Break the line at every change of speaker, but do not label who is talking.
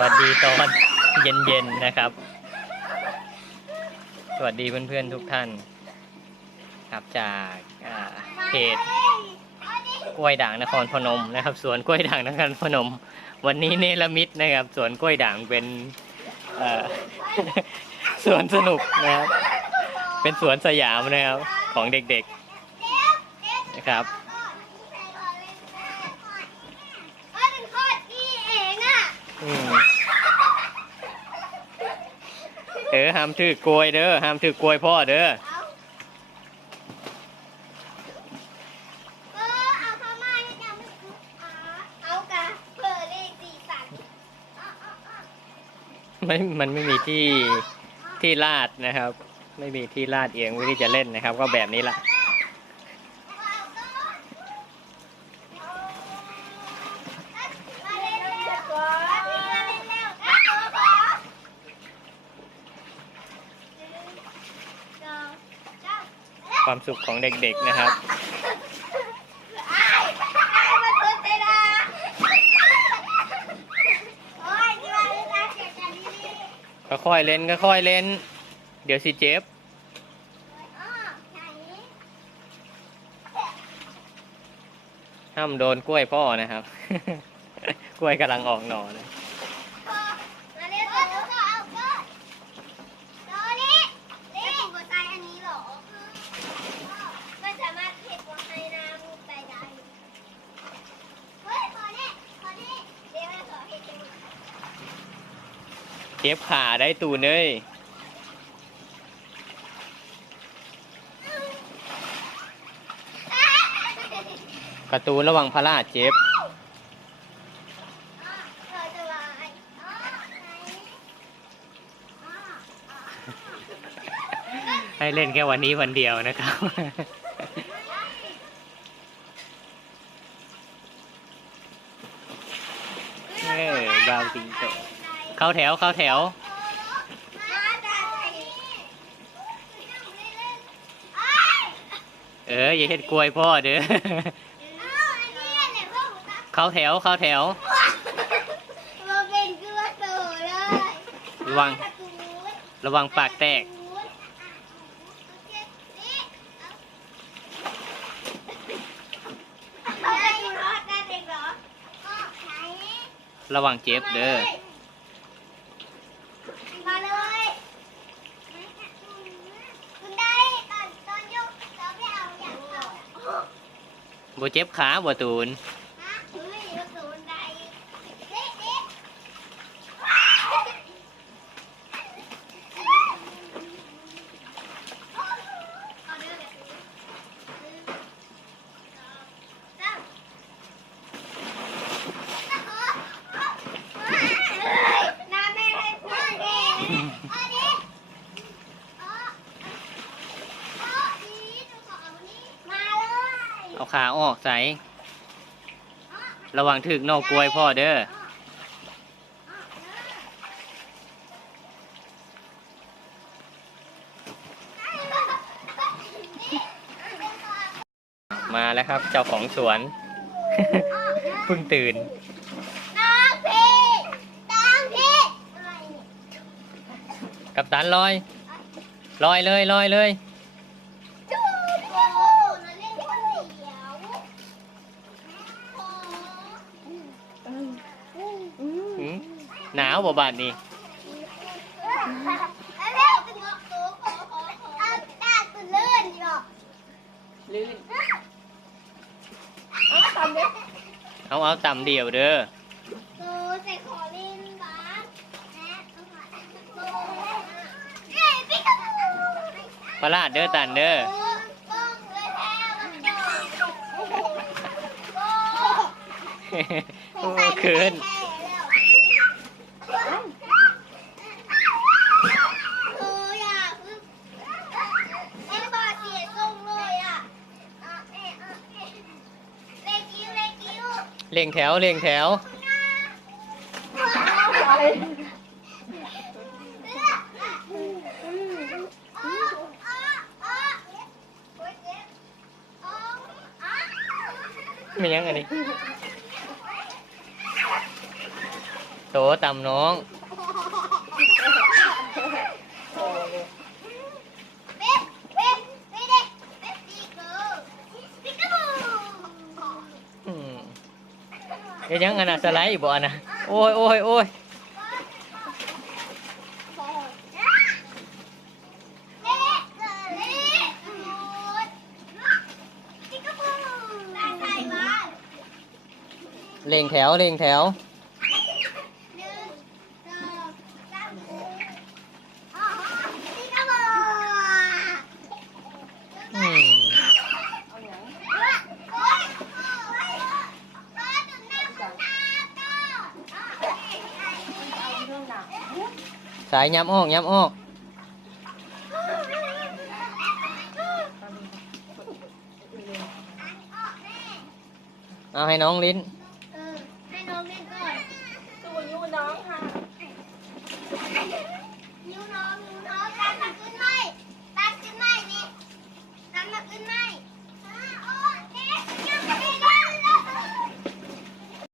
วัสดีตอนเย็นๆนะครับ สวัสดีเพื่อนๆทุกท่าน ครับจากเพจกล้วยด่างนครพนมนะครับสวนกล้วยด่างนครพนม วันนี้เนรมิตนะครับสวนกล้วยด่างเป็นสวนสนุกนะครับ เป็นสวนสยามนะครับของเด็กๆนะครับ อืม เออห้ามถือกลวยเด้อห้ามถือกลวยพ่อเด้อไม่มันไม่มีที่ที่ลาดนะครับ ไม่มีที่ลาดเอียงวิธีจะเล่นนะครับ ก็แบบนี้ละ ความสุขของเด็กๆนะครับ ค่อยๆเล่นค่อยๆเล่น เดี๋ยวสิเจ็บห้ามโดนกล้วยพ่อนะครับ กล้วยกำลังออกหน่อเล เจ็บขาได้ตูนเลยกระตูนระวังพระราชเจ็บให้เล่นแค่วันนี้วันเดียวนะครับ เอ อบาวจิงโตเข้าแถวเข้าแถว เอออย่าเห็ดกล้วยพ่อเด้อเข้าแถวเข้าแถวระวัง ระวังปากแตก ระวังเจ็บเด้อ
มาเลยคุณได้ตอนตอนยกเราไม่เอาอย่างเรา
บ่เจ็บขาบ่ตูน
ฮะเฮ้ยยกสูนได้เด็กเด็กเอาเด้อแบบนี้หนึ่งสองสามน้าแม่ให้พูด เอาขา
อออกใส่ระวังถึกนอกกล้วยพ่อเด้อมาแล้วครับ เจ้าของสวนเพิ่งตื่น
น้องพี่น้องพี่
กับตันลอย ลอยเลยลอยเลย
จูโอ้นั่นเล่นคนเดียวโอ้
หืมหนาวบ่บาดนี้
เอาเร็วเป็นงอกตัวขอขอขอเอาตาตัวเลื่อนดีกว่า
ลื่น
เอาทำดิ
เอาเอาต่ำเดียวเด้อ
ตัวใส่ขอเล่นบ้างแม่เอามาตัวเอ้ยพี่ก็
พระราชเด้อตันเด้อ
เลยแท้มันโอ้
เขิน
เอออย่าเพิ่งเอ็มบาเสียทรงเลยอะเอ๊ะอะเอ๊ะเลกิ้วเลกิ้ว
เล่งแถวเล่งแถว ไม่ยังอันนี้โตต่ำน้อง
เดี๋
ยยังอันนะสไลด์อีกบ่อนะโอ้ยโอ้ยโอ้ย
liền theo liền theo Sải ừ.
nhắm ốc, nhắm ốc À, hay nón không